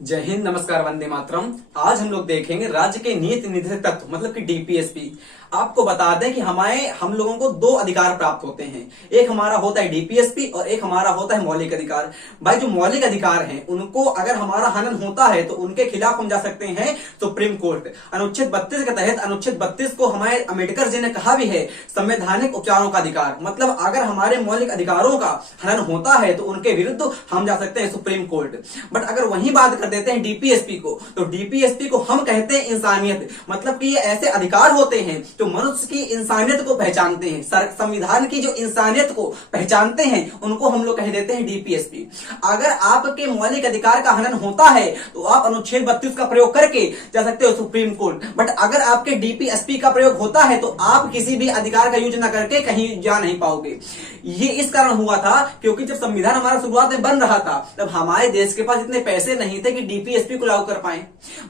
जय हिंद, नमस्कार, वंदे मातरम। आज हम लोग देखेंगे राज्य के नीति निर्देशक तत्व मतलब कि डीपीएसपी। आपको बता दें कि हम लोगों को दो अधिकार प्राप्त होते हैं। एक हमारा होता है डीपीएसपी और एक हमारा होता है मौलिक अधिकार। भाई, जो मौलिक अधिकार हैं उनको अगर हमारा हनन होता है तो उनके खिलाफ हम जा सकते हैं सुप्रीम कोर्ट। अनुच्छेद 32 के तहत अनुच्छेद 32 को हमारे अम्बेडकर जी ने कहा भी है संवैधानिक उपचारों का अधिकार। मतलब अगर हमारे मौलिक अधिकारों का हनन होता है तो उनके विरुद्ध हम जा सकते हैं सुप्रीम कोर्ट। बट अगर वही बात कर देते हैं डीपीएसपी को, तो डीपीएसपी को हम कहते हैं इंसानियत। मतलब कि ये ऐसे अधिकार होते हैं जो मनुष्य की इंसानियत को पहचानते हैं, संविधान की जो इंसानियत को पहचानते हैं, उनको हम लोग कह देते हैं डीपीएसपी। अगर आपके मौलिक अधिकार का हनन होता है तो आप अनुच्छेद 32 का प्रयोग करके जा सकते हो सुप्रीम कोर्ट। बट अगर आपके डीपीएसपी का प्रयोग होता है तो आप किसी भी अधिकार का यूज न करके कहीं जा नहीं पाओगे। ये इस कारण हुआ था क्योंकि जब संविधान हमारा शुरुआत में बन रहा था तब हमारे देश के पास इतने पैसे नहीं थे कि डीपीएसपी को लागू कर पाए।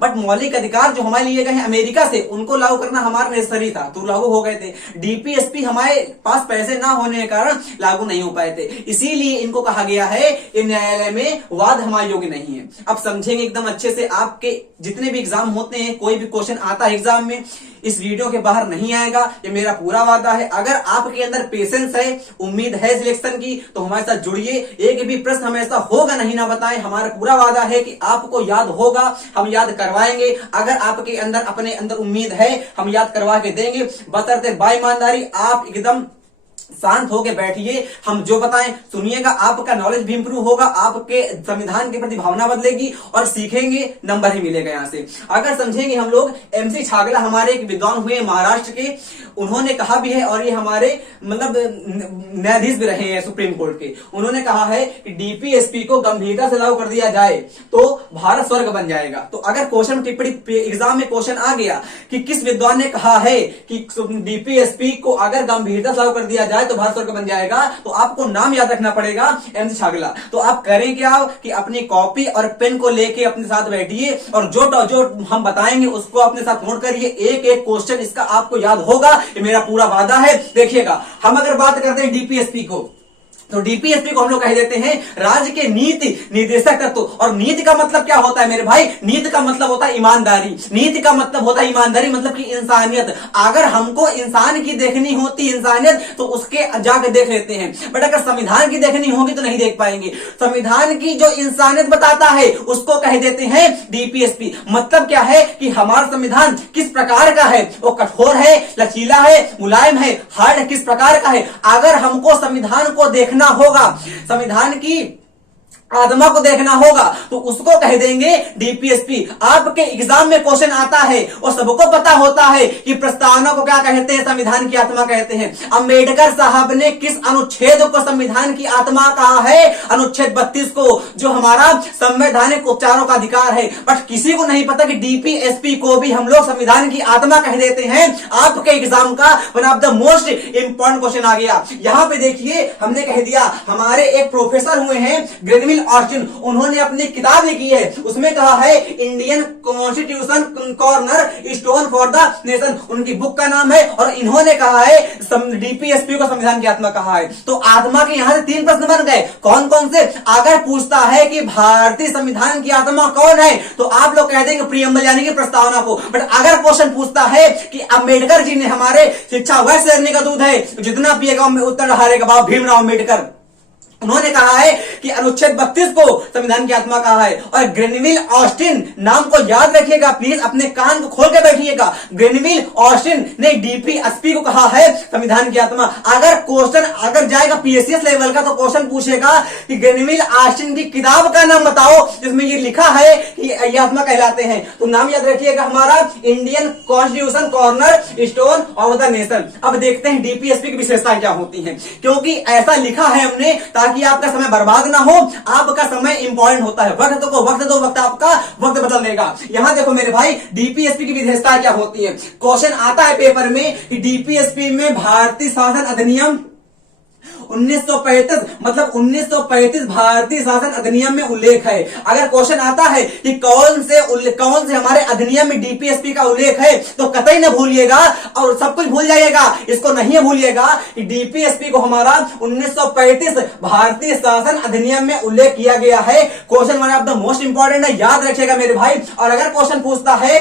बट मौलिक अधिकार जो हमारे लिए गए हैं अमेरिका से, उनको लागू करना हमारा नेसेसरी था, तो लागू हो गए थे। डीपीएसपी हमारे पास पैसे ना होने के कारण लागू नहीं हो पाए थे, इसीलिए इनको कहा गया है ये न्यायालय में वाद हमारे योग्य नहीं है। अब समझेंगे एकदम अच्छे से। आपके जितने भी एग्जाम होते हैं, कोई भी क्वेश्चन आता है एग्जाम में, इस वीडियो के बाहर नहीं आएगा, ये मेरा पूरा वादा है। अगर आपके अंदर पेशेंस है, उम्मीद है सिलेक्शन की, तो हमारे साथ जुड़िए। एक भी प्रश्न हमेशा होगा नहीं ना बताएं। हमारा पूरा वादा है कि आपको याद होगा, हम याद करवाएंगे। अगर आपके अंदर अपने अंदर उम्मीद है, हम याद करवा के देंगे, बशर्ते बाईमानदारी। आप एकदम शांत होके बैठिए, हम जो बताएं सुनिएगा, आपका नॉलेज भी इंप्रूव होगा, आपके संविधान के प्रति भावना बदलेगी और सीखेंगे, नंबर ही मिलेगा यहां से। अगर समझेंगे हम लोग, एमसी छागला हमारे एक विद्वान हुए महाराष्ट्र के, उन्होंने कहा भी है और ये हमारे मतलब न्यायाधीश भी रहे हैं सुप्रीम कोर्ट के। उन्होंने कहा है कि डीपीएसपी को गंभीरता से लागू कर दिया जाए तो भारत स्वर्ग बन जाएगा। तो अगर क्वेश्चन टिप्पणी एग्जाम में क्वेश्चन आ गया कि किस विद्वान ने कहा है कि डीपीएसपी को अगर गंभीरता से लागू कर दिया जाए तो भारत स्वर्ग बन जाएगा, तो आपको नाम याद रखना पड़ेगा, एमसी छागला। तो आप करें क्या कि अपनी कॉपी और पेन को लेके अपने साथ बैठिए और जो हम बताएंगे उसको अपने साथ नोट करिए। एक एक क्वेश्चन इसका आपको याद होगा, ये मेरा पूरा वादा है। देखिएगा, हम अगर बात करते हैं डीपीएसपी को, तो डीपीएसपी को हम लोग कह देते हैं राज्य के नीति निर्देशक तत्व। और नीति का मतलब क्या होता है मेरे भाई? नीति का मतलब होता है ईमानदारी। नीति का मतलब होता है ईमानदारी, मतलब कि इंसानियत। अगर हमको इंसान की देखनी होती इंसानियत तो उसके जाकर देख लेते हैं, बट अगर संविधान की देखनी होगी तो नहीं देख पाएंगे। संविधान की जो इंसानियत बताता है उसको कह देते हैं डीपीएसपी। मतलब क्या है कि हमारा संविधान किस प्रकार का है, वो कठोर है, लचीला है, मुलायम है, हार्ड किस प्रकार का है। अगर हमको संविधान को देखना होगा, संविधान की आत्मा को देखना होगा, तो उसको कह देंगे डीपीएसपी। आपके एग्जाम में क्वेश्चन आता है और सबको पता होता है कि प्रस्तावना को क्या कहते हैं? संविधान की आत्मा कहते हैं। अम्बेडकर साहब ने किस अनुच्छेद को संविधान की आत्मा कहा है? अनुच्छेद 32 को, जो हमारा संवैधानिक उपचारों का अधिकार है। बट किसी को नहीं पता कि डीपीएसपी को भी हम लोग संविधान की आत्मा कह देते हैं। आपके एग्जाम का one of the most important question आ गया। यहां पे देखिए, हमने कह दिया, हमारे एक प्रोफेसर हुए हैं ग्रेनविल ऑस्टिन, उन्होंने अपनी किताब लिखी है, उसमें कहा है Indian constitution corner stone for the nation, उनकी बुक का नाम है। और इन्होंने कहा है डीपीएसपी को संविधान की आत्मा कहा है। तो आत्मा के यहां से 3 प्रश्न बन गए। कौन कौन से? अगर पूछता है कि भारतीय संविधान की आत्मा कौन है तो आप लोग कह देंगे प्रियम्बल यानी कि प्रस्तावना को। बट अगर क्वेश्चन पूछता है कि अम्बेडकर जी ने हमारे शिक्षा वैसे लेने का दूध है, जितना पिएगा उत्तर हारेगा, बाबा भीमराव अम्बेडकर, उन्होंने कहा है कि अनुच्छेद 32 को संविधान की आत्मा कहा है। और ग्रेनविल ऑस्टिन, नाम को याद रखिएगा प्लीज, अपने कान को खोल के बैठिएगा। ग्रेनविल ऑस्टिन ने डीपीएसपी को कहा है संविधान की आत्मा। अगर क्वेश्चन अगर जाएगा पीएससीएस लेवल का तो क्वेश्चन पूछेगा कि ग्रेनविल ऑस्टिन की किताब का नाम बताओ जिसमें ये लिखा है कि ये आत्मा कहलाते हैं। तो नाम याद रखिएगा हमारा, Indian constitution corner stone of the nation. अब देखते हैं डीपीएसपी की विशेषताएं क्या होती हैं, क्योंकि ऐसा लिखा है हमने ताकि आपका समय बर्बाद ना हो। आपका समय इंपॉर्टेंट होता है, वक्त को वक्त दो, वक्त आपका वक्त बदल देगा। यहां देखो मेरे भाई, डीपीएसपी की विशेषता क्या होती है। क्वेश्चन आता है पेपर में कि डीपीएसपी में भारतीय शासन अधिनियम 1935 मतलब 1935 भारतीय शासन अधिनियम में उल्लेख है। अगर क्वेश्चन आता है कि कौन से हमारे अधिनियम में डीपीएसपी का उल्लेख है तो कतई न भूलिएगा और सब कुछ भूल जाइएगा, इसको नहीं भूलिएगा कि डीपीएसपी को हमारा 1935 भारतीय शासन अधिनियम में उल्लेख किया गया है। Question one of the most important है, याद रखिएगा मेरे भाई। और अगर क्वेश्चन पूछता है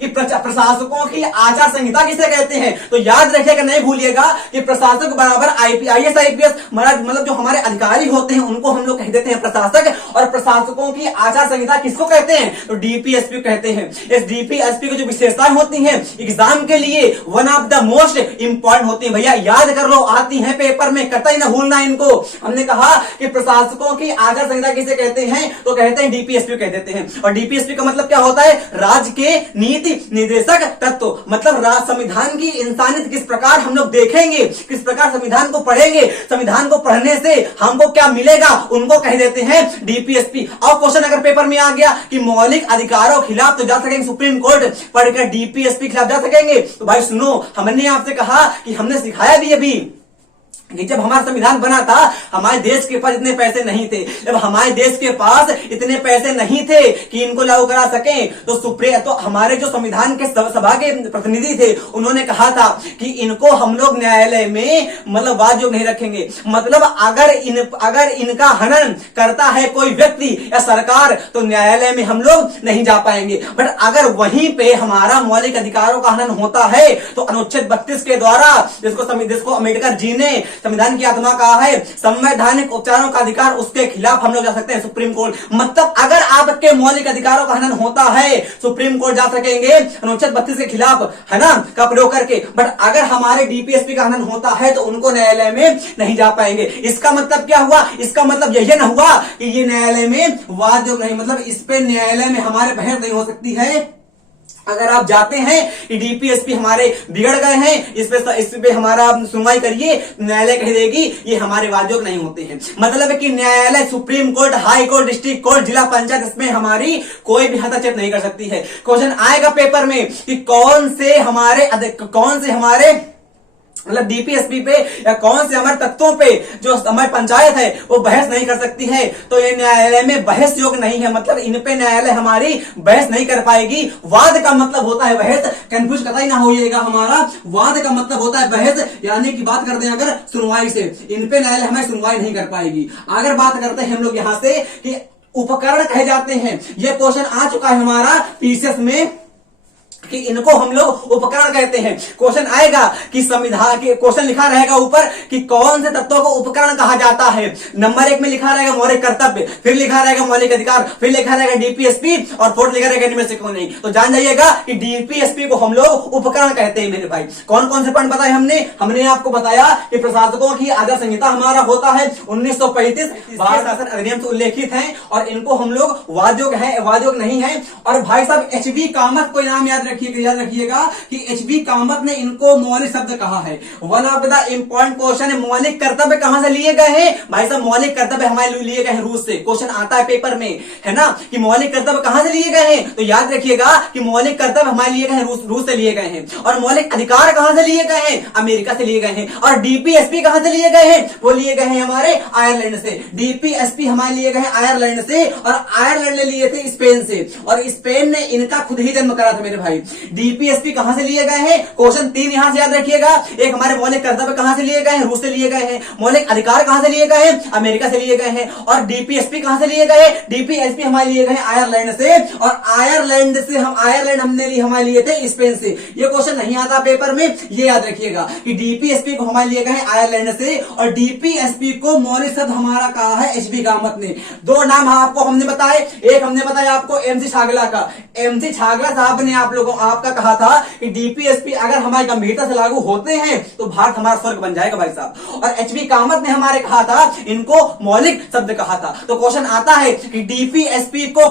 कि प्रशासकों की आचार संहिता किसे कहते हैं तो याद रखिएगा, नहीं भूलिएगा कि प्रशासक बराबर आईएएस आईपीएस मतलब जो हमारे अधिकारी होते हैं उनको हम लोग कह देते हैं प्रशासक, और प्रशासकों की आचार संहिता किसको कहते हैं तो डीपीएसपी कहते हैं। इस डीपीएसपी की जो विशेषताएं होती हैं एग्जाम के लिए one of the most important होती है, भैया याद कर लो, आती है पेपर में, कतई ना भूलना इनको। हमने कहा कि प्रशासकों की आचार संहिता किसे कहते हैं तो कहते हैं डीपीएसपी कह देते हैं। और डीपीएसपी का मतलब क्या होता है, राज्य के नीति निर्देशक तत्व, मतलब संविधान की इंसानियत किस प्रकार हम लोग देखेंगे, किस प्रकार संविधान को पढ़ेंगे, संविधान को पढ़ने से हमको क्या मिलेगा, उनको कह देते हैं डीपीएसपी। और क्वेश्चन अगर पेपर में आ गया कि मौलिक अधिकारों के खिलाफ तो जा सकेंगे सुप्रीम कोर्ट, पढ़कर डीपीएसपी खिलाफ जा सकेंगे, तो भाई सुनो, हमने आपसे कहा कि हमने सिखाया भी अभी कि जब हमारा संविधान बना था हमारे देश के पास इतने पैसे नहीं थे, जब हमारे देश के पास इतने पैसे नहीं थे कि इनको लागू करा सकें तो हमारे जो संविधान के सभा के प्रतिनिधि थे उन्होंने कहा था कि इनको हम लोग न्यायालय में मतलब वाद योग नहीं रखेंगे। मतलब अगर इनका हनन करता है कोई व्यक्ति या सरकार तो न्यायालय में हम लोग नहीं जा पाएंगे। बट अगर वहीं पे हमारा मौलिक अधिकारों का हनन होता है तो अनुच्छेद 32 के द्वारा जिसको अम्बेडकर जी ने संविधान की आत्मा कहा है संवैधानिक उपचारों का अधिकार, उसके खिलाफ हम लोग जा सकते हैं सुप्रीम कोर्ट। मतलब अगर आपके मौलिक अधिकारों का हनन होता है सुप्रीम कोर्ट जा सकेंगे अनुच्छेद 32 के खिलाफ, है ना, का प्रयोग करके। बट अगर हमारे डीपीएसपी का हनन होता है तो उनको न्यायालय में नहीं जा पाएंगे। इसका मतलब क्या हुआ, इसका मतलब यही ना हुआ कि ये न्यायालय में वाद योग नहीं, मतलब इस पे न्यायालय में हमारे बहस नहीं हो सकती है। अगर आप जाते हैं कि डीपीएसपी हमारे बिगड़ गए हैं, इस पे हमारा सुनवाई करिए, न्यायालय कह देगी ये हमारे वादयोग नहीं होते हैं। मतलब है कि न्यायालय, supreme court, high court, district court, जिला पंचायत, इसमें हमारी कोई भी हस्तक्षेप नहीं कर सकती है। क्वेश्चन आएगा पेपर में कि कौन से हमारे मतलब डीपीएसपी पे या कौन से हमारे तत्वों पे जो हमारी पंचायत है वो बहस नहीं कर सकती है, तो ये न्यायालय में बहस योग्य नहीं है। मतलब इन पे न्यायालय हमारी बहस नहीं कर पाएगी। वाद का मतलब होता है बहस, कंफ्यूज कतई ना होइएगा, हमारा वाद का मतलब होता है बहस, यानी कि बात करते हैं अगर सुनवाई से, इन पे न्यायालय हमें सुनवाई नहीं कर पाएगी। अगर बात करते हैं हम लोग यहां से कि उपकरण कहे जाते हैं, यह क्वेश्चन आ चुका है हमारा पीसीएस में कि इनको हम लोग उपकरण कहते हैं। क्वेश्चन आएगा कि संविधान के क्वेश्चन लिखा रहेगा ऊपर कि कौन से तत्वों को उपकरण कहा जाता है। नंबर 1 में लिखा रहेगा मौलिक कर्तव्य, फिर लिखा रहेगा मौलिक अधिकार, फिर लिखा रहेगा डीपीएसपी और फोर्थ लिखा रहेगा इनमें से कोई नहीं। तो जान जाइएगा कि डीपीएसपी को हम लोग उपकरण कहते हैं मेरे भाई। कौन कौन से पॉइंट बताए हमने आपको बताया कि प्रशासकों की आचार संहिता हमारा होता है 1935 भारत शासन अधिनियम से उल्लेखित है और इनको हम लोग वादयोग नहीं है। और भाई साहब एचबी कामत को नाम याद रखिएगा कि एचबी कामत ने इनको मौलिक शब्द कहा है। One of the important question है, मौलिक कर्तव्य कहां से लिए गए हैं भाई साहब, मौलिक कर्तव्य हमारे लिए गए हैं रूस से। क्वेश्चन आता है पेपर में, है ना, कि मौलिक कर्तव्य कहां से लिए गए हैं, तो याद रखिएगा कि मौलिक कर्तव्य हमारे लिए गए हैं रूस से लिए गए हैं। और मौलिक अधिकार कहां से लिए गए हैं, अमेरिका से लिए गए हैं। और डीपीएसपी कहां से लिए गए हैं, वो लिए गए हैं हमारे आयरलैंड से। डीपीएसपी हमारे लिए गए हैं आयरलैंड से और आयरलैंड ने लिए थे स्पेन से, और स्पेन ने इनका खुद ही जन्म करा था मेरे भाई। डीपीएसपी कहां से लिए गए हैं, क्वेश्चन 3 यहां से याद रखिएगा। एक हमारे मौलिक कर्तव्य कहां से लिए गए हैं, रूस से लिए गए हैं। मौलिक अधिकार कहां से लिए गए हैं, अमेरिका से लिए गए हैं। और डीपीएसपी कहां से लिए गए, डीपीएसपी हमारे लिए गए आयरलैंड से, और आयरलैंड हमारे लिए थे स्पेन से। ये क्वेश्चन नहीं आता पेपर में, ये याद रखिएगा कि डीपीएसपी को हमारे लिए गए आयरलैंड से और डीपीएसपी को मौलिक शब्द हमारा कहा है एचबी कामत ने। 2 नाम आपको हमने बताए, एक हमने बताया आपको एमसी छागला का। एमसी छागला साहब ने आपका कहा था कि डीपीएसपी अगर हमारी गंभीरता से लागू होते हैं तो भारत हमारा स्वर्ग बन जाएगा भाई साहब। और एचबी कामत ने हमारे कहा था, इनको मौलिक शब्द कहा था। तो क्वेश्चन आता है कि डीपीएसपी को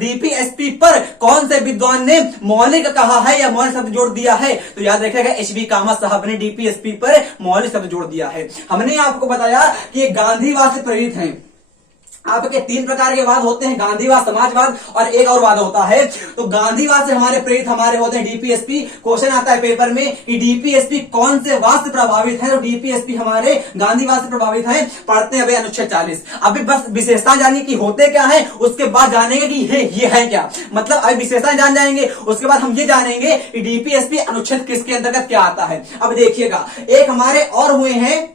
डीपीएसपी पर कौन से विद्वान ने मौलिक कहा है या मौलिक शब्द जोड़ दिया है, तो याद रखिएगा एचबी कामत साहब ने डीपीएसपी पर मौलिक शब्द जोड़ दिया है। हमने आपको बताया कि गांधीवाद से प्रेरित है। आपके 3 प्रकार के वाद होते हैं, गांधीवाद, समाजवाद और एक और वाद होता है। तो गांधीवाद से हमारे प्रेरित हमारे होते हैं डीपीएसपी। क्वेश्चन आता है पेपर में कि डीपीएसपी कौन से वाद से प्रभावित है, तो डीपीएसपी हमारे गांधीवाद से प्रभावित है। पढ़ते हैं अभी अनुच्छेद 40। अभी बस विशेषता जानिए कि होते क्या है, उसके बाद जानेंगे कि ये है क्या, मतलब अभी विशेषता जान जाएंगे, उसके बाद हम ये जानेंगे कि डीपीएसपी अनुच्छेद किसके अंतर्गत क्या आता है। अब देखिएगा, एक हमारे और हुए हैं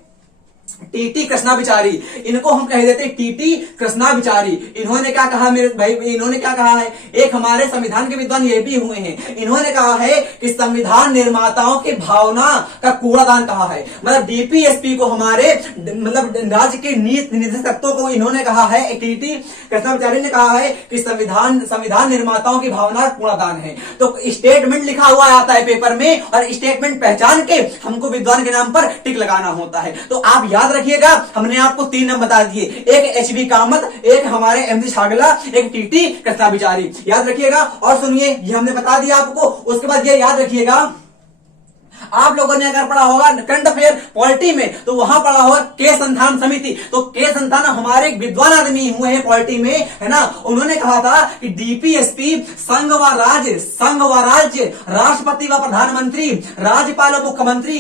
टीटी कृष्णाविचारी, इनको हम कह देते हैं टीटी कृष्णाविचारी। इन्होंने क्या कहा मेरे भाई, इन्होंने क्या कहा है, एक हमारे संविधान के विद्वान ये भी हुए हैं, इन्होंने कहा है कि संविधान निर्माताओं की भावना का कूड़ादान कहा है। मतलब डीपीएसपी को हमारे मतलब राज्य के नीति निर्देशक तत्वों को इन्होंने कहा है, टीटी कृष्णाविचारी ने कहा है कि संविधान निर्माताओं की भावना का कूड़ादान है। तो स्टेटमेंट लिखा हुआ आता है पेपर में, और स्टेटमेंट पहचान के हमको विद्वान के नाम पर टिक लगाना होता है। तो आप याद रखिएगा, हमने आपको 3 नाम बता दिए, एक एचबी कामत, एक हमारे एमजी छागला, एक टीटी कृष्णाविचारी। याद रखिएगा। और सुनिए, ये हमने बता दिया आपको। उसके बाद ये याद रखिएगा, आप लोगों ने अगर पढ़ा होगा करंट अफेयर पॉलिटी में, तो वहां पढ़ा होगा के संतान समिति। तो के संतान हमारे एक विद्वान आदमी हुए हैं पॉलिटी में, है ना। उन्होंने कहा था कि डीपीएसपी संघ व राज्य, राष्ट्रपति व प्रधानमंत्री, राज्यपाल और मुख्यमंत्री,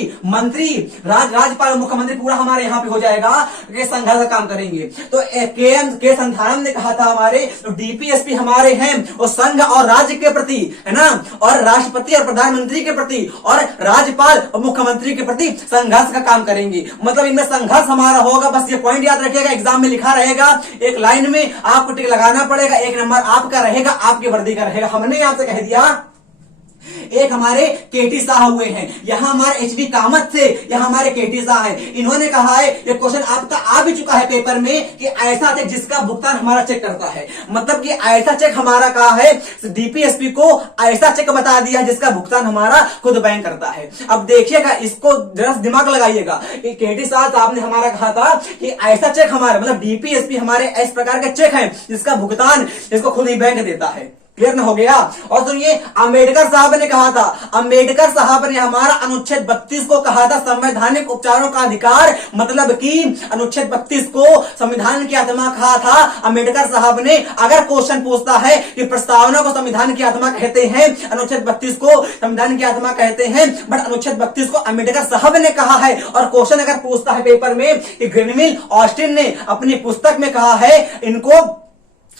राज्यपाल और मुख्यमंत्री पूरा हमारे यहाँ पे हो जाएगा, के संघर्ष का काम करेंगे। तो के संतान ने कहा था हमारे डीपीएसपी हमारे हैं वो संघ और राज्य के प्रति, है ना, और राष्ट्रपति और प्रधानमंत्री के प्रति और राज्यपाल और मुख्यमंत्री के प्रति संघर्ष का काम करेंगे। मतलब इनमें संघर्ष हमारा होगा। बस ये पॉइंट याद रखिएगा, एग्जाम में लिखा रहेगा, एक लाइन में आपको टिक लगाना पड़ेगा, 1 नंबर आपका रहेगा, आपकी वर्दी का रहेगा। हमने आपसे कह दिया। एक हमारे केटी शाह हुए हैं, यहां हमारे एचबी कामत से, यहां हमारे केटी शाह है। इन्होंने कहा है, ये क्वेश्चन आपका आ भी चुका है पेपर में, कि ऐसा चेक जिसका भुगतान हमारा चेक करता है। मतलब कि ऐसा चेक हमारा कहा है, डीपीएसपी को ऐसा चेक बता दिया जिसका भुगतान हमारा खुद बैंक करता है। अब देखिएगा, इसको जरा दिमाग लगाइएगा कि केटी शाह साहब ने हमारा कहा था कि ऐसा चेक हमारा, मतलब डीपीएसपी हमारे इस प्रकार के चेक है जिसका भुगतान इसको खुद ही बैंक देता है। क्लियर न हो गया। और सुनिए, अंबेडकर साहब ने कहा था, अंबेडकर साहब ने हमारा अनुच्छेद 32 को कहा था संवैधानिक उपचारों का अधिकार। मतलब कि अनुच्छेद 32 को संविधान की आत्मा कहा था अंबेडकर साहब ने। अगर क्वेश्चन पूछता है कि प्रस्तावना को संविधान की आत्मा कहते हैं, अनुच्छेद 32 को संविधान की आत्मा कहते हैं, बट अनुच्छेद 32 को अंबेडकर साहब ने कहा है। और क्वेश्चन अगर पूछता है पेपर में कि ग्रेनविल ऑस्टिन ने अपनी पुस्तक में कहा है इनको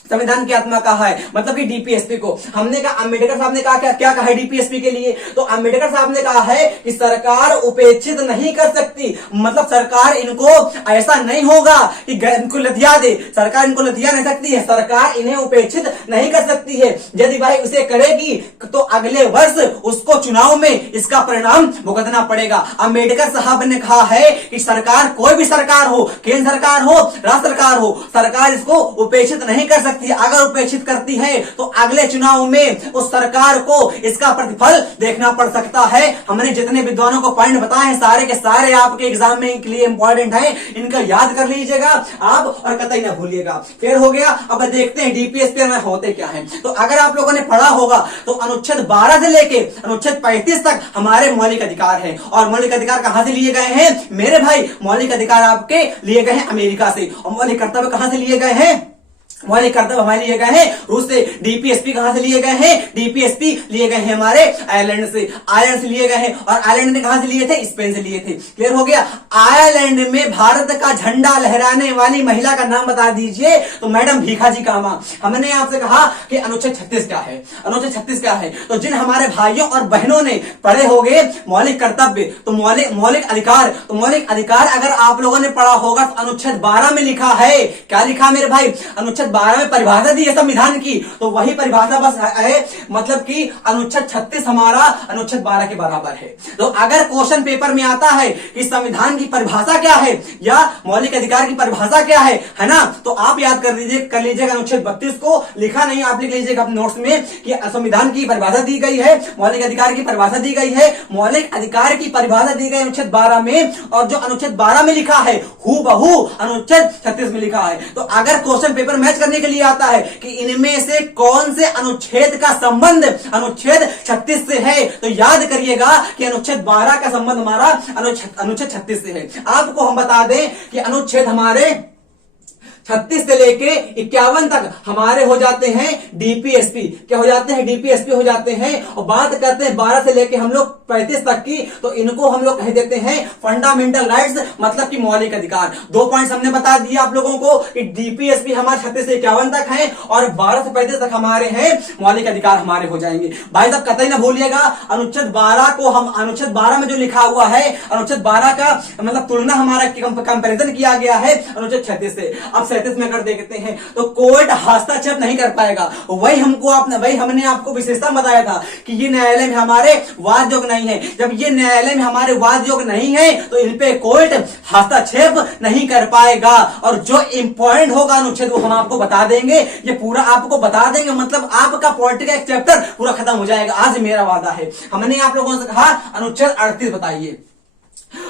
संविधान की आत्मा कहा है, मतलब कि डीपीएसपी को। हमने कहा, अंबेडकर साहब ने कहा क्या कहा है डीपीएसपी के लिए, तो अंबेडकर साहब ने कहा है कि सरकार उपेक्षित नहीं कर सकती। मतलब सरकार इनको ऐसा नहीं होगा कि इनको लतिया दे, सरकार इनको लतिया नहीं सकती है, सरकार इन्हें उपेक्षित नहीं कर सकती है। यदि भाई उसे करेगी तो अगले वर्ष उसको चुनाव में इसका परिणाम भुगतना पड़ेगा। अंबेडकर साहब ने कहा है कि सरकार, कोई भी सरकार हो, केंद्र सरकार हो, राज्य सरकार हो, सरकार इसको उपेक्षित नहीं कर सकती। अगर उपेक्षित करती है तो अगले चुनाव में उस सरकार को इसका प्रतिफल देखना पड़ सकता है। हमने जितने विद्वानों को पॉइंट बताए हैं सारे के सारे आपके एग्जाम में के लिए इंपॉर्टेंट है, इनका याद कर लीजिएगा आप और कतई ना भूलिएगा। फिर हो गया। अब देखते हैं डीपीएसपी में होते क्या है। तो अगर आप लोगों ने पढ़ा होगा तो अनुच्छेद 12 से लेके अनुच्छेद 35 तक हमारे मौलिक अधिकार है। और मौलिक अधिकार कहां से लिए गए हैं मेरे भाई? मौलिक अधिकार आपके लिए गए हैं अमेरिका से। और मौलिक कर्तव्य कहां से लिए गए हैं? मौलिक कर्तव्य हमारे लिए गए हैं रूस से। डीपीएसपी कहां से लिए गए हैं? डीपीएसपी लिए गए हैं हमारे आयरलैंड से। आयरलैंड से लिए गए हैं। और आयरलैंड ने कहां से लिए थे? स्पेन से लिए थे। क्लियर हो गया। आयरलैंड में भारत का झंडा लहराने वाली महिला का नाम बता दीजिए, तो मैडम भीखाजी कामा। हमने आपसे कहा कि अनुच्छेद 36 क्या है, अनुच्छेद 36 क्या है। तो जिन हमारे भाइयों और बहनों ने पढ़े होंगे मौलिक कर्तव्य, तो मौलिक अधिकार, तो मौलिक अधिकार अगर आप लोगों ने पढ़ा होगा तो अनुच्छेद 12 में लिखा है। क्या लिखा मेरे भाई? अनुच्छेद 12 में परिभाषा दी है संविधान की, तो वही परिभाषा बस है। मतलब कि अनुच्छेद 36 हमारा अनुच्छेद 12 के बराबर है। तो अगर क्वेश्चन पेपर में आता है कि संविधान की परिभाषा क्या है या मौलिक अधिकार की परिभाषा क्या है ना, तो आप याद कर लीजिएगा अनुच्छेद 32 को। लिखा नहीं, आप लिख लीजिएगा अपने नोट्स में कि संविधान की परिभाषा दी गई है, मौलिक अधिकार की परिभाषा दी गई है, मौलिक अधिकार की परिभाषा दी गई अनुच्छेद 12 में, और जो अनुच्छेद 12 में लिखा है हूबहू अनुच्छेद 36 में लिखा है। तो अगर क्वेश्चन पेपर मैच करने के लिए आता है कि इनमें से कौन से अनुच्छेद का संबंध अनुच्छेद 36 से है, तो याद करिएगा कि अनुच्छेद 12 का संबंध हमारा अनुच्छेद 36 से है। आपको हम बता दें कि अनुच्छेद हमारे 36 से लेके 51 तक हमारे हो जाते हैं डीपीएसपी। क्या हो जाते हैं? डीपीएसपी हो जाते हैं। और बात करते हैं 12 से लेके हम लोग 35 तक की, तो इनको हम लोग कह देते हैं फंडामेंटल राइट्स, मतलब कि मौलिक अधिकार। 2 पॉइंट्स हमने बता दिया आप लोगों को कि डीपीएसपी हमारे 36 से 51 तक है और 12 से 35 तक हमारे हैं मौलिक अधिकार हमारे हो जाएंगे। भाई साहब कतई ना भूलिएगा, अनुच्छेद 12 को हम अनुच्छेद 12 में जो लिखा हुआ है, अनुच्छेद 12 का मतलब तुलना हमारा कंपैरिजन किया गया है अनुच्छेद 36 से। अब 37 में कर देखते हैं तो कोर्ट हस्तक्षेप नहीं कर पाएगा। वही हमने आपको विशेषता बताया था कि ये न्यायालय में हमारे वाद योग्य नहीं है। जब ये न्यायालय में हमारे वाद योग्य नहीं है तो इन पे कोर्ट हस्तक्षेप नहीं कर पाएगा। और जो इंपॉर्टेंट होगा अनुच्छेद वो हम आपको बता देंगे, ये पूरा आपको बता देंगे, मतलब आपका पॉलिटिकल एक चैप्टर पूरा खत्म हो जाएगा। आज मेरा वादा है। हमने आप लोगों से कहा अनुच्छेद 38 बताइए,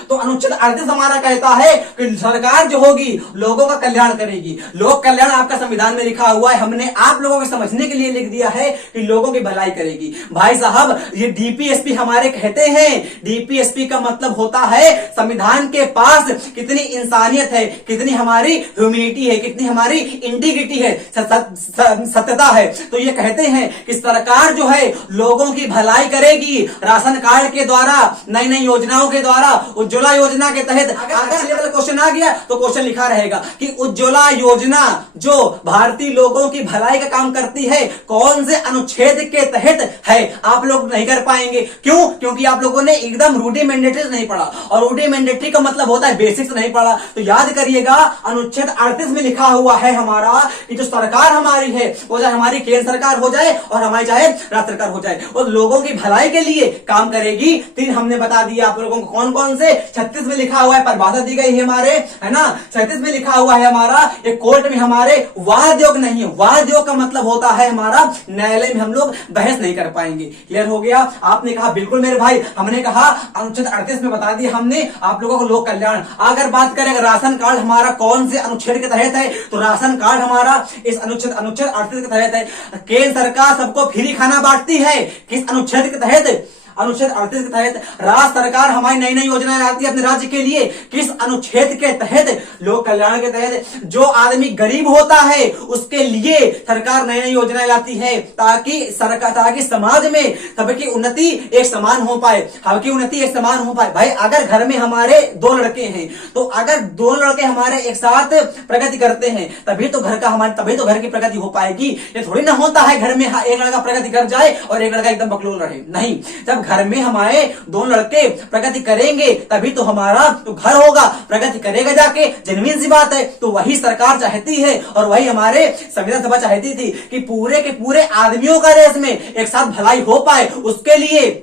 तो अनुच्छेद 38 हमारा कहता है कि सरकार जो होगी लोगों का कल्याण करेगी। लोक कल्याण आपका संविधान में लिखा हुआ है, हमने आप लोगों को समझने के लिए लिख दिया है कि लोगों की भलाई करेगी। भाई साहब ये डीपीएसपी हमारे कहते हैं, डीपीएसपी का मतलब होता है संविधान के पास कितनी इंसानियत है, कितनी हमारी ह्यूमैनिटी है, कितनी हमारी इंटीग्रिटी है, सत्यता है। तो ये कहते हैं कि सरकार जो है लोगों की भलाई करेगी राशन कार्ड के द्वारा, नई नई योजनाओं के द्वारा। उज्ज्वला योजना के तहत अगर क्वेश्चन आ गया तो क्वेश्चन लिखा रहेगा कि उज्ज्वला योजना जो भारतीय लोगों की भलाई का काम करती है कौन से अनुच्छेद के तहत है। आप लोग नहीं कर पाएंगे, क्यों? क्योंकि आप लोगों ने एकदम रूडिमेंटेटरी नहीं पढ़ा, और रूडिमेंटेटरी का मतलब होता है बेसिक्स नहीं पढ़ा। तो याद करिएगा अनुच्छेद 38 में लिखा हुआ है हमारा कि जो सरकार हमारी है वो चाहे हमारी केंद्र सरकार हो जाए और हमारी चाहे राज्य सरकार हो जाए, और लोगों की भलाई के लिए काम करेगी। 3 हमने बता दिया आप लोगों को कौन कौन से। 36 में लिखा हुआ है, परिभाषा दी गई है हमारे, है ना। 37 में लिखा हुआ है हमारा एक कोर्ट में हमारे वाद योग नहीं है। वाद योग का मतलब होता है हमारा न्यायालय में हम लोग बहस नहीं कर पाएंगे। क्लियर हो गया? आपने कहा बिल्कुल मेरे भाई, हमने कहा अनुच्छेद 38 में बता दिया हमने आप लोगों को लोक कल्याण। अगर बात करें राशन कार्ड हमारा कौन से अनुच्छेद के तहत है, तो राशन कार्ड हमारा इस अनुच्छेद 38 के तहत है। केंद्र सरकार सबको फ्री खाना बांटती है, किस अनुच्छेद के तहत? अनुच्छेद 38 के तहत। राज्य सरकार हमारी नई नई योजनाएं लाती है अपने राज्य के लिए, किस अनुच्छेद के तहत? लोक कल्याण के तहत। जो आदमी गरीब होता है उसके लिए सरकार नई नई योजनाएं लाती है ताकि समाज में सबकी उन्नति एक समान हो पाए, सबकी उन्नति एक समान हो पाए। भाई अगर घर में हमारे 2 लड़के हैं तो अगर 2 लड़के हमारे एक साथ प्रगति करते हैं तभी तो घर की प्रगति हो पाएगी। ये थोड़ी ना होता है घर में एक लड़का प्रगति कर जाए और एक लड़का एकदम बकलोल रहे। नहीं, जब घर में हमारे 2 लड़के प्रगति करेंगे तभी तो हमारा तो घर होगा, प्रगति करेगा जाके, जेन्युइन सी बात है। तो वही सरकार चाहती है और वही हमारे संविधान सभा चाहती थी कि पूरे के पूरे आदमियों का देश में एक साथ भलाई हो पाए। उसके लिए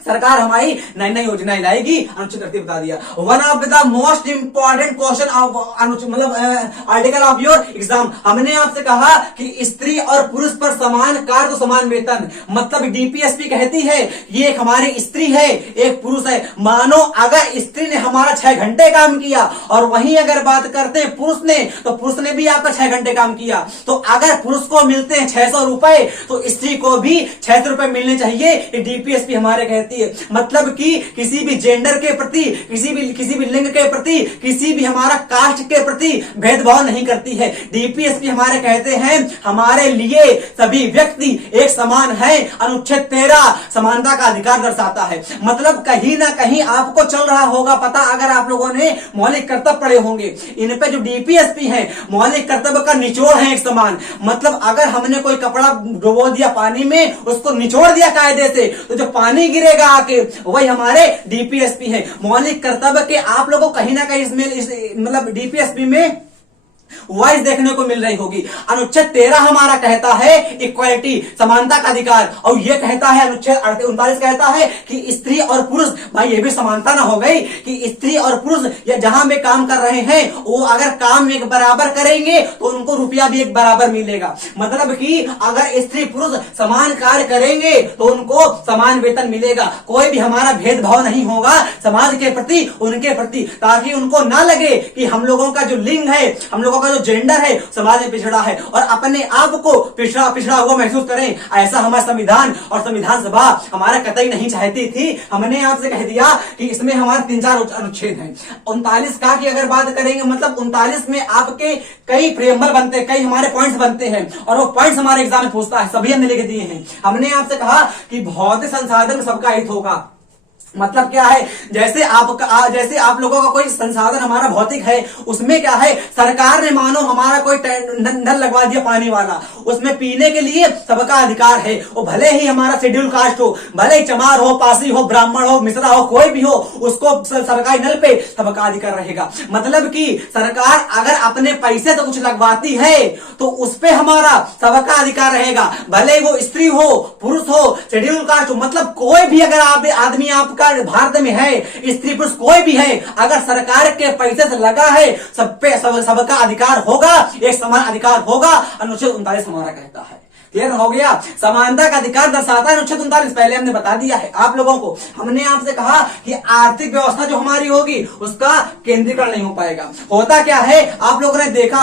सरकार हमारी नई नई योजनाएं लाएगी। अनुच्छेद 38 बता दिया। One of the most important question of article of your exam. हमने आपसे कहा कि स्त्री और पुरुष पर समान कार्य तो समान वेतन, मतलब डीपीएसपी कहती है ये एक हमारी स्त्री है एक पुरुष है। मानो अगर स्त्री ने हमारा 6 घंटे काम किया और वहीं अगर बात करते हैं पुरुष ने, तो पुरुष ने भी आपका 6 घंटे काम किया, तो अगर पुरुष को मिलते हैं 600 रुपए तो स्त्री को भी 600 रुपए मिलने चाहिए। ये डीपीएसपी हमारे कहते है। मतलब कि किसी भी जेंडर के प्रति, किसी भी लिंग के प्रति, किसी भी हमारा कास्ट के प्रति भेदभाव नहीं करती है। डीपीएसपी हमारे कहते हैं हमारे लिए सभी व्यक्ति एक समान है। अनुच्छेद 13 समानता का अधिकार दर्शाता है। मतलब कहीं ना कहीं आपको चल रहा होगा पता, अगर आप लोगों ने मौलिक कर्तव्य पढ़े होंगे, इन पे जो डीपीएसपी है मौलिक कर्तव्य का निचोड़ है एक समान। मतलब अगर हमने कोई कपड़ा डुबो दिया पानी में, उसको निचोड़ दिया कायदे से, तो जो पानी गिरेगा आके वही हमारे डीपीएसपी है। मौलिक कर्तव्य के आप लोगों को कहीं ना कहीं इसमें मतलब डीपीएसपी में वाइस देखने को मिल रही होगी। अनुच्छेद 13 हमारा कहता है इक्वालिटी, समानता का अधिकार, और यह कहता है अनुच्छेद 39 कहता है कि स्त्री और पुरुष, भाई ये भी समानता ना हो गई कि स्त्री और पुरुष या जहां में काम कर रहे हैं वो अगर काम एक बराबर करेंगे तो उनको रुपया भी एक बराबर मिलेगा। मतलब कि अगर स्त्री पुरुष समान कार्य करेंगे तो उनको समान वेतन मिलेगा। कोई भी हमारा भेदभाव नहीं होगा समाज के प्रति, उनके प्रति, ताकि उनको ना लगे कि हम लोगों का जो लिंग है, हम लोगों का जो जेंडर है समाज में पिछड़ा है और अपने आप को पिछड़ा पिछड़ा हुआ महसूस करें, ऐसा हमारा संविधान और संविधान सभा हमारा कतई नहीं चाहती थी। हमने आपसे कह दिया कि इसमें हमारे 3-4 अनुच्छेद हैं। 39 का की अगर बात करेंगे, मतलब 39 में आपके कई प्रेम्बल बनते हैं, कई हमारे पॉइंट्स बनते हैं और वो पॉइंट्स हमारे एग्जाम में पूछता है, सभी हमने लिख दिए हैं। हमने आपसे कहा कि भौतिक संसाधन में सबका हित होगा। मतलब क्या है, जैसे आप लोगों का कोई संसाधन हमारा भौतिक है, उसमें क्या है, सरकार ने मानो हमारा कोई नल लगवा दिया पानी वाला, उसमें पीने के लिए सबका अधिकार है। वो भले ही हमारा शेड्यूल कास्ट हो, भले ही चमार हो, पासी हो, ब्राह्मण हो, मिश्रा हो, कोई भी हो, उसको सरकारी नल पे सबका अधिकार रहेगा। मतलब कि सरकार अगर अपने पैसे तो कुछ लगवाती है तो उस पे हमारा सबका अधिकार रहेगा, भले ही वो स्त्री हो, पुरुष हो, शेड्यूल कास्ट हो। मतलब कोई भी अगर आदमी आपका भारत में है, स्त्री पुरुष कोई भी है, अगर सरकार के पैसे से लगा है, सब पे सबका अधिकार होगा, एक समान अधिकार होगा। अनुच्छेद 39 हमारा कहता है। क्लियर हो गया। समानता का अधिकार दर्शाता है अनुच्छेद 39, पहले हमने बता दिया है आप लोगों को। हमने आपसे कहा कि आर्थिक व्यवस्था जो हमारी होगी उसका केंद्रीकरण नहीं हो पाएगा। होता क्या है, आप लोगों ने देखा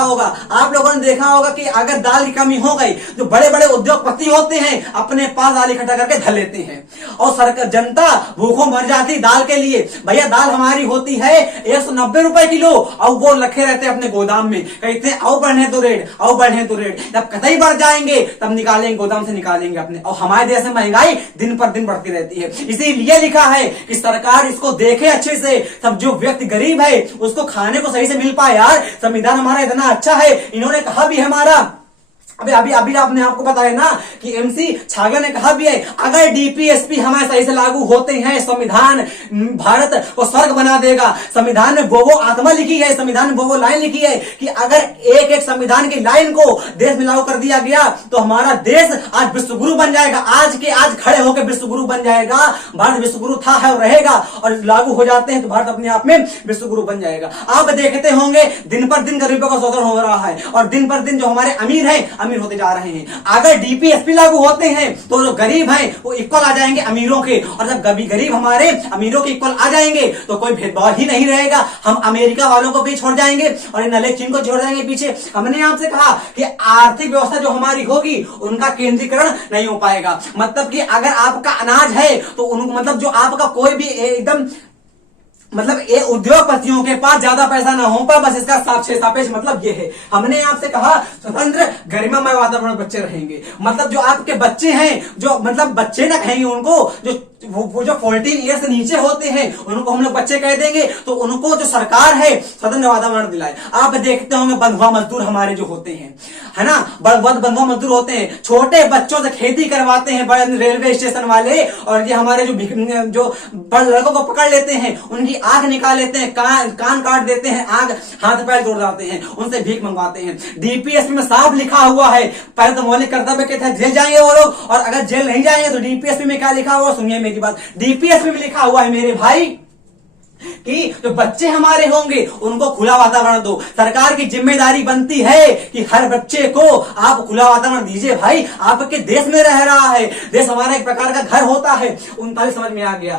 होगा कि अगर दाल की कमी हो गई, जो बड़े बड़े उद्योगपति होते हैं अपने पास दाल इकट्ठा करके धर लेते हैं और सरकार जनता भूखों मर जाती दाल के लिए। भैया दाल हमारी होती है 190 रुपए किलो और वो रखे रहते हैं अपने गोदाम में, कहते हैं आओ बढ़ने तो रेट, जब कतई बढ़ जाएंगे तब निकालेंगे, गोदाम से निकालेंगे अपने। और हमारे देश में महंगाई दिन पर दिन बढ़ती रहती है। इसीलिए लिखा है कि सरकार इसको देखे अच्छे से, सब जो व्यक्ति गरीब है उसको खाने को सही से मिल पाए। यार संविधान हमारा इतना अच्छा है, इन्होंने कहा भी है हमारा, अभी आपने आपको पता है ना कि एमसी छागर ने कहा भी है, अगर डीपीएसपी हमारे सही से लागू होते हैं संविधान भारत को स्वर्ग बना देगा। संविधान में वो आत्मा लिखी है, संविधान में वो लाइन लिखी है कि अगर एक एक संविधान की लाइन को देश में लागू कर दिया गया तो हमारा देश आज विश्वगुरु बन जाएगा। आज खड़े होकर विश्वगुरु बन जाएगा। भारत विश्वगुरु था है और रहेगा, और लागू हो जाते हैं तो भारत अपने आप में विश्वगुरु बन जाएगा। आप देखते होंगे दिन पर दिन गरीबों का शोषण हो रहा है और दिन पर दिन जो हमारे अमीर है अमीर होते जा रहे हैं। अगर डीपीएसपी लागू होते हैं तो जो गरीब हैं वो इक्वल आ जाएंगे अमीरों के, और जब गरीब हमारे अमीरों के इक्वल आ जाएंगे तो कोई भेदभाव ही नहीं रहेगा। हम अमेरिका वालों को भी छोड़ जाएंगे और नले चीन को छोड़ जाएंगे पीछे। हमने आपसे कहा कि आर्थिक व्यवस्था जो हमारी होगी उनका केंद्रीकरण नहीं हो पाएगा। मतलब कि अगर आपका अनाज है तो मतलब जो आपका कोई भी एकदम मतलब ये उद्योगपतियों के पास ज्यादा पैसा ना हो पाए, बस इसका सापेक्ष मतलब ये है। हमने आपसे कहा स्वतंत्र गरिमामय वातावरण बच्चे रहेंगे। मतलब जो आपके बच्चे हैं, जो मतलब बच्चे ना कहेंगे उनको, वो जो 14 ईयर से नीचे होते हैं उनको हम लोग बच्चे कह देंगे, तो उनको जो सरकार है स्वतंत्र वातावरण दिलाए। आप देखते होंगे बंधुआ मजदूर हमारे जो होते हैं, है ना, बंधुआ मजदूर होते हैं, छोटे बच्चों से खेती करवाते हैं बड़े रेलवे स्टेशन वाले, और ये हमारे जो बड़े लड़कों को पकड़ लेते हैं, उनकी आंख निकाल लेते हैं, कान काट देते हैं, आंख हाथ पैर तोड़ जाते हैं, उनसे भीख मंगवाते हैं। डीपीएसपी में साफ लिखा हुआ है, पहले तो मौलिक कर्तव्य के तहत जेल जाएंगे वो लोग, और अगर जेल नहीं जाएंगे तो डीपीएसपी में क्या लिखा हुआ, सुनिए मेरी बात, डीपीएसपी में लिखा हुआ है मेरे भाई कि जो बच्चे हमारे होंगे उनको खुला वातावरण दो। सरकार की जिम्मेदारी बनती है कि हर बच्चे को आप खुला वातावरण दीजिए। भाई आपके देश में रह रहा है, देश हमारा एक प्रकार का घर होता है। 39 समझ में आ गया।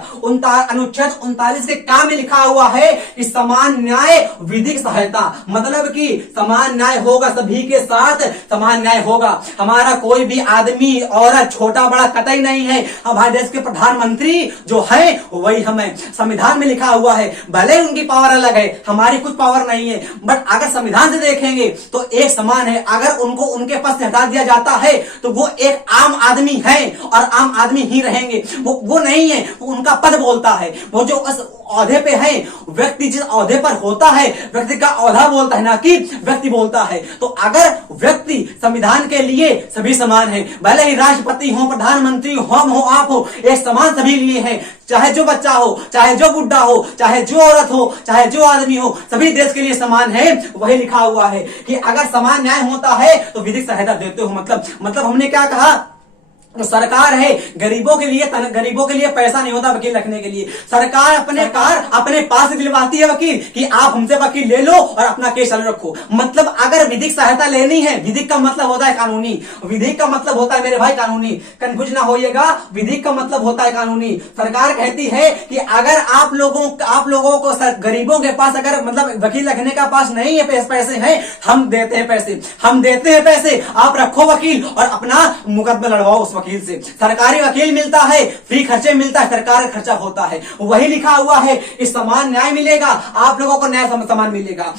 अनुच्छेद 39 के काम में लिखा हुआ है कि समान न्याय विधिक सहायता, मतलब कि समान न्याय होगा, सभी के साथ समान न्याय होगा। हमारा कोई भी आदमी औरत छोटा बड़ा कतई नहीं है। हमारे देश के प्रधानमंत्री जो है वही हमें संविधान में लिखा हुआ है। भले उनकी पावर अलग है, हमारी कुछ पावर नहीं है, बट अगर संविधान से देखेंगे तो एक समान है। अगर उनको उनके पद से हटा दिया जाता है तो वो एक आम आदमी है और आम आदमी ही रहेंगे। वो नहीं है, वो उनका पद बोलता है। वो जो उस औहदे पे है, व्यक्ति जिस औहदे पर होता है व्यक्ति का औहदा बोलता है, ना कि व्यक्ति बोलता है। तो अगर व्यक्ति संविधान के लिए सभी समान है, भले ही राष्ट्रपति हो, प्रधानमंत्री हो, हम हो, आप हो, एक समान सभी लिए है। चाहे जो बच्चा हो, चाहे जो बुढ़ा हो, चाहे जो औरत हो, चाहे जो आदमी हो, सभी देश के लिए समान है। वही लिखा हुआ है कि अगर समान न्याय होता है तो विधिक सहायता देते हो। मतलब हमने क्या कहा तो सरकार है गरीबों के लिए पैसा नहीं होता वकील रखने के लिए। सरकार अपने पास दिलवाती है वकील कि आप हमसे वकील ले लो और अपना केस चालू रखो। मतलब अगर विधिक सहायता लेनी है, विधिक का मतलब होता है कानूनी, विधिक का मतलब होता है मेरे भाई कानूनी, कंफ्यूज ना होइएगा, विधिक का मतलब होता है कानूनी। सरकार कहती है कि अगर आप लोगों को गरीबों के पास अगर मतलब वकील रखने का पास नहीं है, पैसे हैं, हम देते हैं पैसे, आप रखो वकील और अपना मुकदमा लड़वाओ उस वकील से। सरकारी वकील मिलता है, फ्री खर्चे मिलता है, सरकार का खर्चा होता है, वही लिखा हुआ है। इस समान न्याय मिलेगा, आप लोगों को न्याय समान मिलेगा।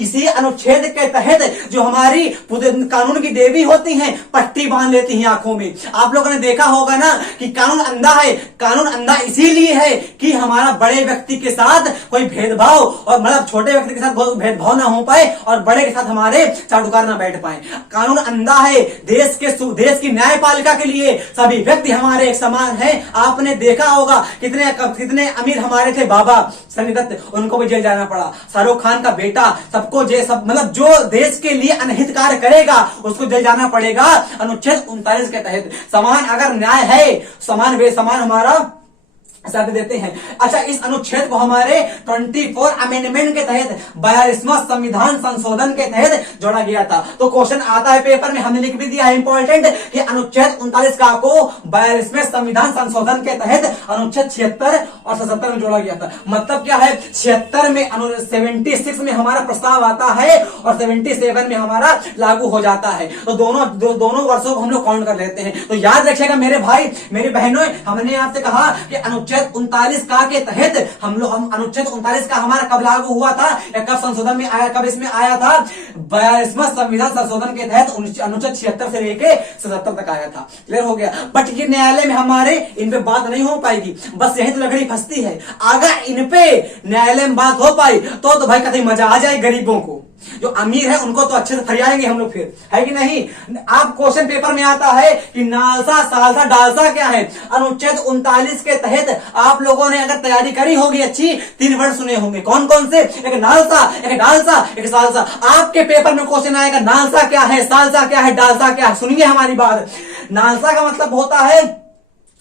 इसी अनुच्छेद के तहत जो हमारी कानून की देवी होती हैं पट्टी बांध लेती हैं आंखों में। आप लोगों ने देखा होगा ना कि कानून अंधा है। कानून अंधा इसीलिए है कि हमारा बड़े व्यक्ति के साथ कोई भेदभाव और मतलब छोटे व्यक्ति के साथ भेदभाव ना हो पाए और बड़े के साथ हमारे चाटुकार ना बैठ पाए। कानून अंधा है। देश की न्यायपालिका के लिए सभी व्यक्ति हमारे एक समान हैं। आपने देखा होगा कितने अमीर हमारे थे, बाबा सनी दत्त, उनको भी जेल जाना पड़ा। शाहरुख खान का बेटा, सबको मतलब जो देश के लिए अनहित कार्य करेगा उसको जेल जाना पड़ेगा। अनुच्छेद 39 के तहत समान अगर न्याय है, समान हमारा साथ देते हैं। अच्छा, इस अनुच्छेद को हमारे 24 अमेंडमेंट के तहत 42वां संविधान संशोधन के तहत जोड़ा गया था। तो क्वेश्चन आता है पेपर में, हमने लिख भी दिया है इंपॉर्टेंट कि अनुच्छेद 39 का को 42वें संविधान संशोधन के तहत अनुच्छेद 76 और 77 में जोड़ा गया था। मतलब क्या है, 76 में हमारा प्रस्ताव आता है और 77 में हमारा लागू हो जाता है। तो दोनों वर्षों को हम लोग काउंट कर लेते हैं। तो याद रखिएगा मेरे भाई मेरी बहनों, हमने आपसे कहा कि अनुच्छेद 39 का के तहत हम अनुच्छेद 39 का हमारा कब लागू हुआ था या कब संशोधन में आया, कब इसमें आया था? 42वां संविधान संशोधन के तहत अनुच्छेद 76 से लेके 77 तक आया था। क्लियर हो गया? बट ये न्यायालय में हमारे इन पे बात नहीं हो पाएगी, बस यही तो लकड़ी फंसती है। अगर इन पे न्यायालय में बात हो पाई तो भाई कभी मजा आ जाए। गरीबों को, जो अमीर है उनको तो अच्छे से फरियाएंगे हम लोग, फिर है कि नहीं? आप क्वेश्चन पेपर में आता है कि नालसा, सालसा, डालसा क्या है? अनुच्छेद 39 के तहत आप लोगों ने अगर तैयारी करी होगी अच्छी, 3 वर्ड सुने होंगे। कौन कौन से? एक नालसा, एक डालसा, एक सालसा। आपके पेपर में क्वेश्चन आएगा नालसा क्या है, सालसा क्या है, डालसा क्या है। सुनिए हमारी बात। नालसा का मतलब होता है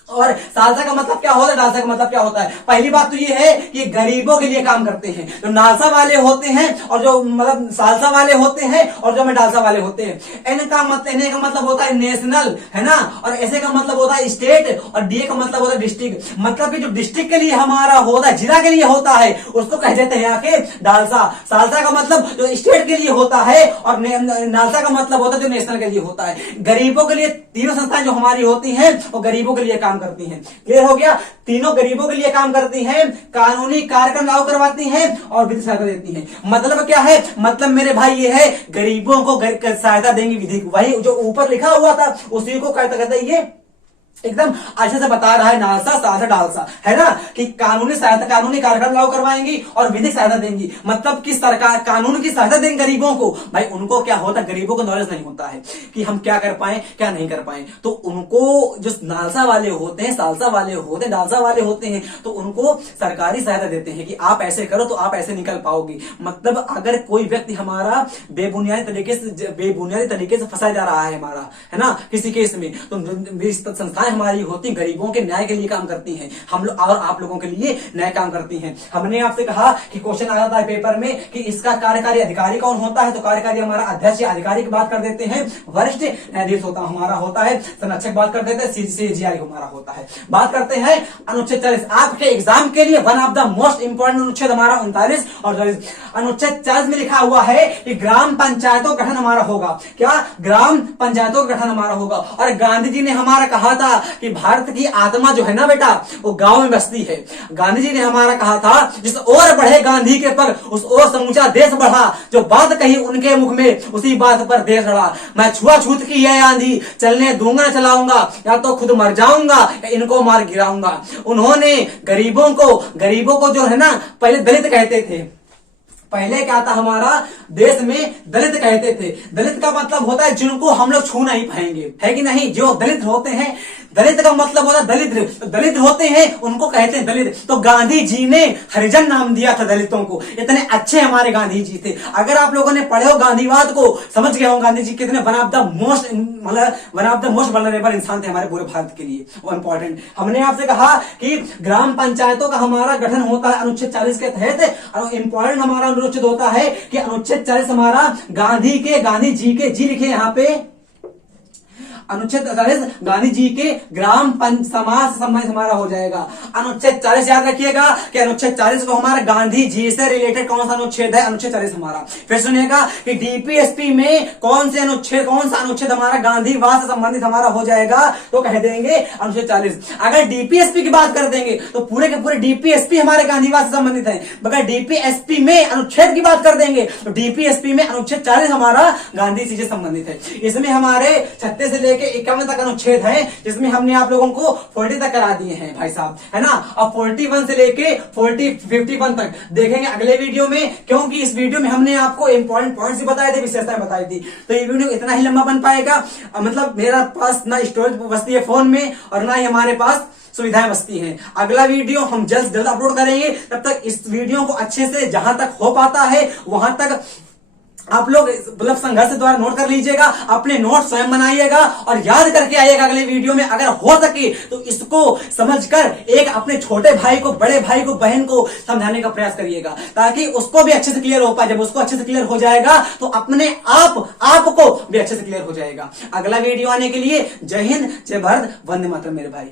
और सालसा का मतलब क्या होता है, डालसा का मतलब क्या होता है? पहली बात तो ये है कि गरीबों के लिए काम करते हैं। जो नालसा वाले होते हैं और जो मतलब सालसा वाले होते हैं और जो में डालसा वाले होते हैं, एन का मतलब होता है नेशनल, है ना, और ऐसे का मतलब होता है स्टेट, और डी का मतलब होता है डिस्ट्रिक्ट। मतलब कि जो डिस्ट्रिक्ट के लिए हमारा होता है, जिला के लिए होता है, उसको कह देते हैं आके डालसा। सालसा का मतलब जो स्टेट के लिए होता है और नालसा का मतलब होता है जो नेशनल के लिए होता है। गरीबों के लिए तीनों संस्थाएं जो हमारी होती हैं वो गरीबों के लिए काम करती हैं। क्लियर हो गया? तीनों गरीबों के लिए काम करती हैं, कानूनी कार्यक्रम लागू करवाती हैं और विधिक सहायता देती हैं। मतलब क्या है? मतलब मेरे भाई ये है, गरीबों को सहायता देंगी विधिक। वही जो ऊपर लिखा हुआ था उसी को कहता ये एकदम अच्छे से बता रहा है। नालसा, सालसा, डालसा, है ना, कि कानूनी सहायता, कानूनी कार्यक्रम लागू करवाएंगी और विधिक सहायता देंगी। मतलब कि सरकार कानून की सहायता देंगे गरीबों को। भाई उनको क्या होता है, गरीबों को नॉलेज नहीं होता है कि हम क्या कर पाए क्या नहीं कर पाए। तो उनको जो नालसा वाले होते हैं, सालसा वाले होते हैं, डालसा वाले होते हैं, तो उनको सरकारी सहायता देते हैं कि आप ऐसे करो तो आप ऐसे निकल पाओगे। मतलब अगर कोई व्यक्ति हमारा बेबुनियादी तरीके से फंसाया जा रहा है हमारा, है ना, किसी केस में, तो संस्थाएं हमारी होती गरीबों के न्याय के लिए काम करती हैं। हम लोग और आप लोगों के लिए न्याय काम करती हैं। हमने आपसे कहा कि क्वेश्चन आया था पेपर में कि इसका कार्यकारी अधिकारी कौन होता है, तो कार्यकारी हमारा अध्यक्ष या अधिकारी की बात कर देते हैं। वरिष्ठ न्यायाधीश हमारा होता है, संरक्षक बात कर देते हैं, सीजेआई हमारा होता है। बात करते हैं अनुच्छेद 40। आपके एग्जाम के लिए one of the most important अनुच्छेद हमारा 39 और 40। अनुच्छेद 40 में लिखा हुआ है कि ग्राम पंचायतों का गठन हमारा होगा। क्या? ग्राम पंचायतों का गठन हमारा होगा। और गांधी जी ने हमारा कहा था कि भारत की आत्मा जो है ना बेटा, वो गांव में बसती है। गांधी जी ने हमारा कहा था, जिस ओर बढ़े गांधी के पर उस ओर समूचा देश बढ़ा, जो बात कही उनके मुख में उसी बात पर देश लड़ा। मैं छुआछूत की यह आंधी चलने दूंगा न चलाऊंगा, या तो खुद मर जाऊंगा या इनको मार गिराऊंगा। उन्होंने गरीबों को जो है ना, पहले दलित कहते थे। पहले क्या था हमारा देश में, दलित कहते थे। दलित का मतलब होता है जिनको हम लोग छू नहीं पाएंगे, है कि नहीं? जो दलित होते हैं, दलित का मतलब होता है दलिद्र, तो दलिद्र होते हैं उनको कहते हैं दलित। तो गांधी जी ने हरिजन नाम दिया था दलितों को, इतने अच्छे हमारे गांधी जी थे। अगर आप लोगों ने पढ़े हो गांधीवाद को, समझ गए हो गांधी जी कितने वन ऑफ द मोस्ट, मतलब one of the most vulnerable इंसान थे हमारे पूरे भारत के लिए, वो इंपॉर्टेंट। हमने आपसे कहा कि ग्राम पंचायतों का हमारा गठन होता है अनुच्छेद 40 के तहत, और इंपॉर्टेंट हमारा अनुच्छेद होता है कि अनुच्छेद 40 हमारा गांधी जी के जी लिखे यहां पे, अनुच्छेद 40 गांधी जी के ग्राम समाज से संबंधित हमारा हो जाएगा। अनुच्छेद 40 याद रखिएगा कि अनुच्छेद 40 को हमारा गांधी जी से रिलेटेड कौन सा अनुच्छेद है, अनुच्छेद 40 हमारा। फिर सुनिएगा कि डीपीएसपी में कौन सा अनुच्छेद हमारा गांधीवाद से संबंधित हमारा हो जाएगा, तो कह देंगे अनुच्छेद 40। अगर डीपीएसपी की बात कर देंगे तो पूरे के पूरे डीपीएसपी हमारे गांधीवाद से संबंधित है। अगर डीपीएसपी में अनुच्छेद की बात कर देंगे तो डीपीएसपी में अनुच्छेद 40 हमारा गांधी जी से संबंधित है। इसमें हमारे 36 से लेकर 51 तक अनुच्छेद है, जिसमें हमने आप लोगों को 40 तक करा दिए हैं भाई साहब, है ना। और 41 से लेके 51 तक देखेंगे अगले वीडियो में, क्योंकि इस वीडियो में हमने आपको इंपॉर्टेंट पॉइंट्स भी बताए थे, विशेषताएं बताई थी। तो ये वीडियो इतना ही लंबा बन पाएगा, मतलब मेरा पास ना स्टोरेज बचती है फोन में और ना ही हमारे पास सुविधाएं बचती हैं। अगला वीडियो हम जल्द अपलोड करेंगे, तब तक इस वीडियो को अच्छे से जहां तक हो पाता है वहां तक आप लोग मतलब संघर्ष द्वारा नोट कर लीजिएगा, अपने नोट स्वयं बनाइएगा और याद करके आइएगा अगले वीडियो में। अगर हो सके तो इसको समझकर एक अपने छोटे भाई को, बड़े भाई को, बहन को समझाने का प्रयास करिएगा, ताकि उसको भी अच्छे से क्लियर हो पाए। जब उसको अच्छे से क्लियर हो जाएगा तो अपने आपको भी अच्छे से क्लियर हो जाएगा। अगला वीडियो आने के लिए जय हिंद, जय भारत, वंदे मातरम मेरे भाई।